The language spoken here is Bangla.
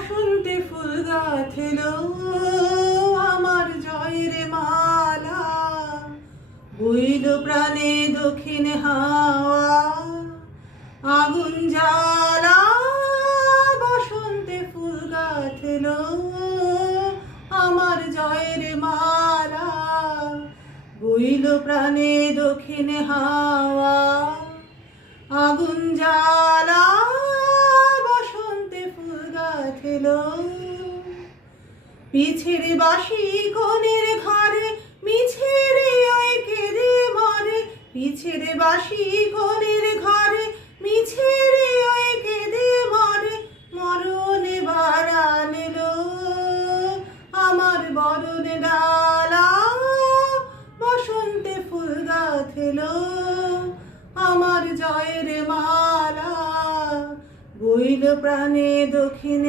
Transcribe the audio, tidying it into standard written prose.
বসন্তে ফুল গাঁথলো আমার জয়ের মালা, বইল প্রাণে দক্ষিণ হাওয়া আগুন জ্বালা। বসন্তে ফুল গাঁথলো আমার জয়ের মালা, বইল প্রাণে দক্ষিণ হাওয়া আগুন জ্বালা। বসন্তে ফুল গাঁথলো পিছের বাঁশি কোণের ঘরে মিছে রে ওই কেঁদে মরে। পিছের বাঁশি কোণের ঘরে মিছে রে ওই কেঁদে মরে। মরণে বারান এলো আমার বরণ ডালা, বসন্তে ফুল গাঁথলো আমার জয়ের মালা, বইল প্রাণে দক্ষিণ